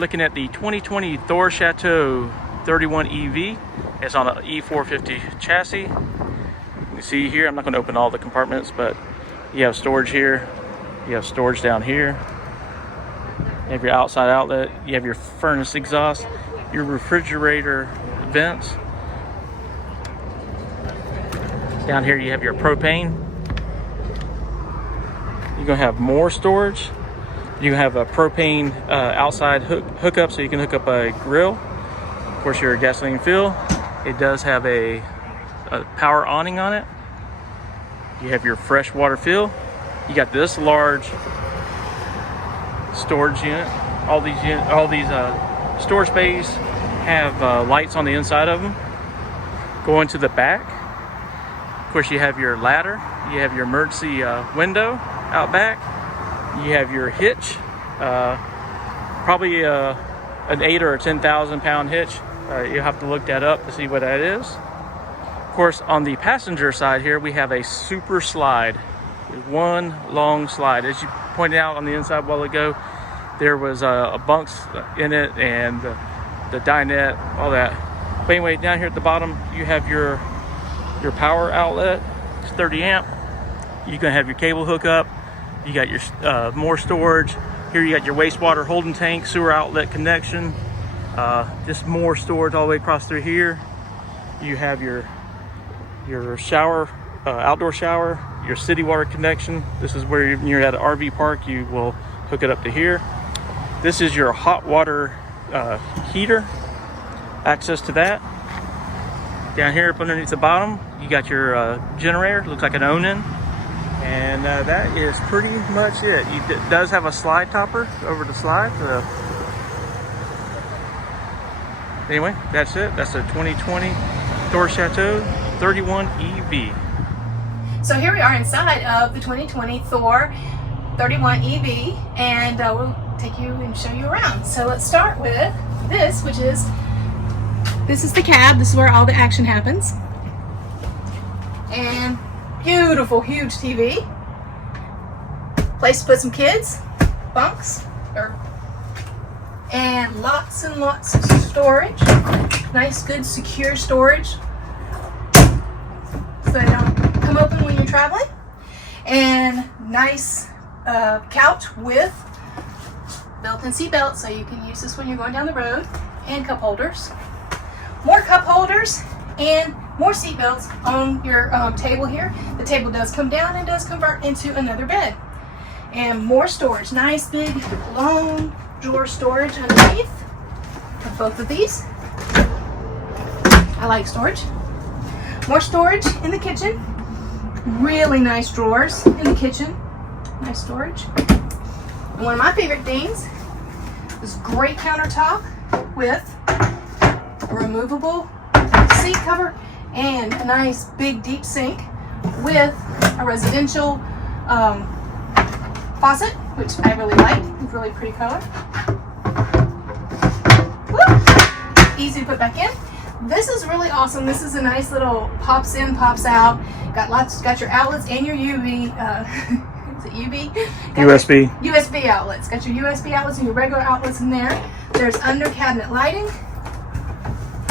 looking at the 2020 Thor Chateau 31EV. It's on an E450 chassis. You can see here, I'm not going to open all the compartments, but you have storage here, you have storage down here, you have your outside outlet, you have your furnace exhaust, your refrigerator vents. Down here you have your propane. You're going to have more storage. You have a propane outside hookup, so you can hook up a grill. Of course, your gasoline fill. It does have a power awning on it. You have your fresh water fill. You got this large storage unit. All these storage bays have lights on the inside of them. Going to the back, of course, you have your ladder. You have your emergency window out back. You have your hitch, probably an 8 or a 10,000 pound hitch. You'll have to look that up to see what that is. Of course, on the passenger side here, we have a super slide. One long slide. As you pointed out on the inside a while ago, there was a bunks in it and the dinette, all that. But anyway, down here at the bottom, you have your power outlet. It's 30 amp. You're gonna have your cable hookup. You got your more storage. Here you got your wastewater holding tank, sewer outlet connection. Just more storage all the way across through here. You have your shower, outdoor shower, your city water connection. This is where you're at an RV park, you will hook it up to here. This is your hot water heater, access to that. Down here up underneath the bottom, you got your generator, looks like an Onan. And that is pretty much it. It does have a slide topper over the slide. Anyway, that's it. That's a 2020 Thor Chateau 31EV. So here we are inside of the 2020 Thor 31EV, and we'll take you and show you around. So let's start with this, this is the cab. This is where all the action happens. And beautiful, huge TV. Place to put some kids, bunks, and lots and lots of storage. Nice, good, secure storage, so they don't come open when you're traveling. And nice couch with built-in seat belt, so you can use this when you're going down the road. And cup holders, more cup holders, and more seat belts on your table here. The table does come down and does convert into another bed. And more storage, nice big long drawer storage underneath of both of these. I like storage. More storage in the kitchen. Really nice drawers in the kitchen. Nice storage. And one of my favorite things is great countertop with a removable seat cover and a nice big deep sink with a residential faucet, which I really like. It's really pretty color. Woo! Easy to put back in. This is really awesome. This is a nice little pops in, pops out. Got your outlets and your UV. Is it UV? USB. USB outlets. Got your USB outlets and your regular outlets in there. There's under cabinet lighting.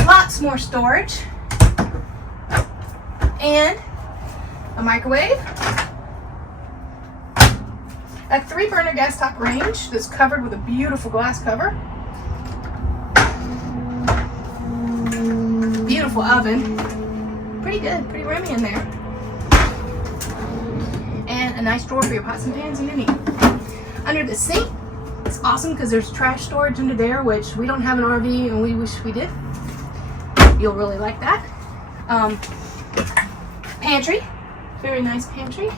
Lots more storage. And a microwave. A 3-burner gas top range that's covered with a beautiful glass cover. Beautiful oven. Pretty good, pretty roomy in there. And a nice drawer for your pots and pans underneath. Under the sink, it's awesome because there's trash storage under there, which we don't have an RV and we wish we did. You'll really like that. Pantry, very nice pantry.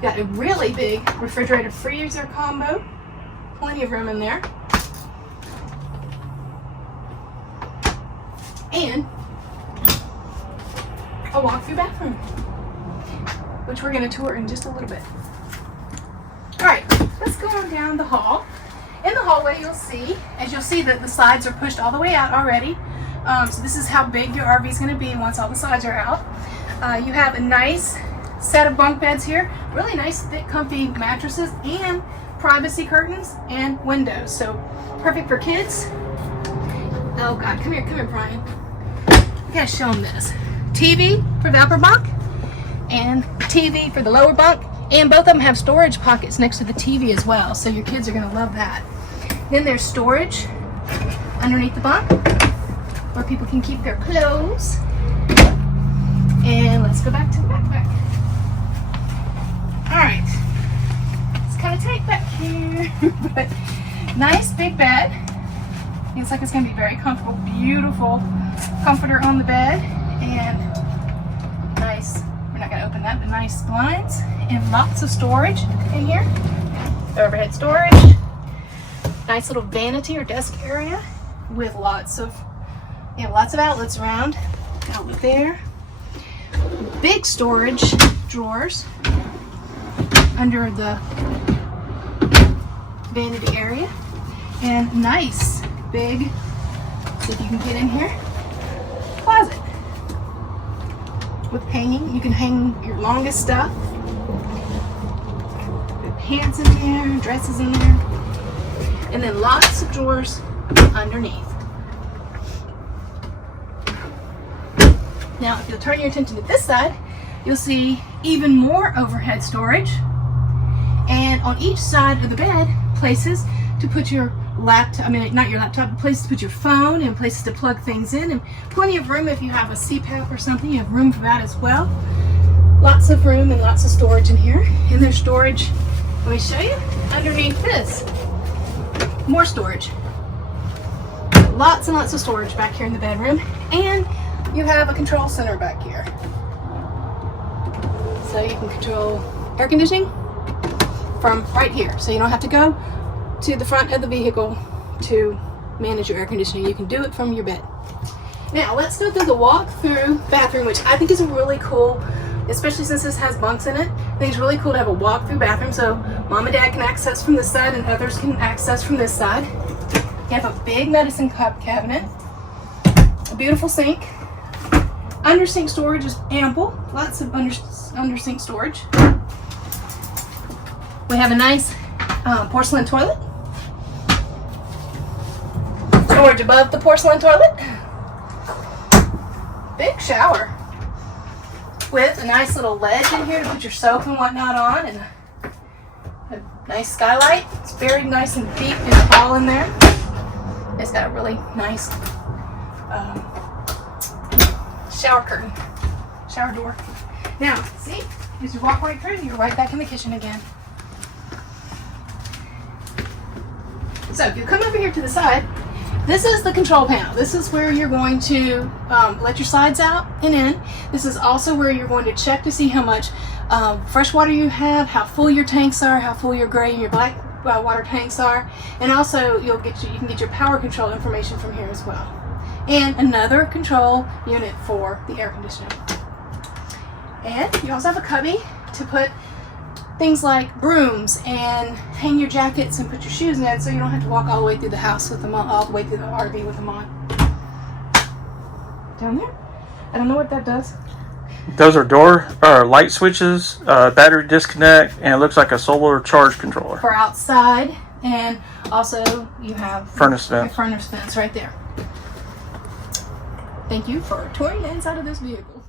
Got a really big refrigerator freezer combo. Plenty of room in there. And a walk-through bathroom, which we're going to tour in just a little bit. Alright, let's go on down the hall. In the hallway you'll see that the sides are pushed all the way out already. So this is how big your RV is going to be once all the sides are out. You have a nice set of bunk beds here, really nice thick comfy mattresses, and privacy curtains and windows. So perfect for kids. Oh God, come here, Brian. I gotta show them this. TV for the upper bunk and TV for the lower bunk. And both of them have storage pockets next to the TV as well. So your kids are gonna love that. Then there's storage underneath the bunk where people can keep their clothes. And let's go back to the backpack. All right, it's kind of tight back here, but nice big bed. Looks like it's gonna be very comfortable. Beautiful comforter on the bed, and nice, we're not gonna open that, but nice blinds, and lots of storage in here. Overhead storage, nice little vanity or desk area with lots of outlets around. Outlet there. Big storage drawers under the vanity area, and nice big, see if you can get in here, closet with hanging. You can hang your longest stuff, with pants in there, dresses in there, and then lots of drawers underneath. Now, if you'll turn your attention to this side, you'll see even more overhead storage. And on each side of the bed, places to put your laptop, not your laptop, but places to put your phone and places to plug things in. And plenty of room if you have a CPAP or something, you have room for that as well. Lots of room and lots of storage in here. And there's storage, let me show you, underneath this. More storage. Lots and lots of storage back here in the bedroom. And you have a control center back here. So you can control air conditioning from right here. So you don't have to go to the front of the vehicle to manage your air conditioning. You can do it from your bed. Now let's go through the walk-through bathroom, which I think is a really cool, especially since this has bunks in it. I think it's really cool to have a walk-through bathroom so mom and dad can access from this side and others can access from this side. You have a big medicine cabinet, a beautiful sink. Under sink storage is ample, lots of under sink storage. We have a nice porcelain toilet. Storage above the porcelain toilet. Big shower with a nice little ledge in here to put your soap and whatnot on, and a nice skylight. It's very nice and deep and tall in there. It's got a really nice shower curtain, shower door. Now, see, as you walk right through, you're right back in the kitchen again. So if you come over here to the side, this is the control panel. This is where you're going to let your slides out and in. This is also where you're going to check to see how much fresh water you have, how full your tanks are, how full your gray and your black water tanks are, and also you can get your power control information from here as well. And another control unit for the air conditioning. And you also have a cubby to put things like brooms and hang your jackets and put your shoes in, so you don't have to walk all the way through the house with them on, all the way through the RV with them on. Down there? I don't know what that does. Those are door or light switches, battery disconnect, and it looks like a solar charge controller. For outside, and also you have furnace vent. Furnace vents right there. Thank you for touring the inside of this vehicle.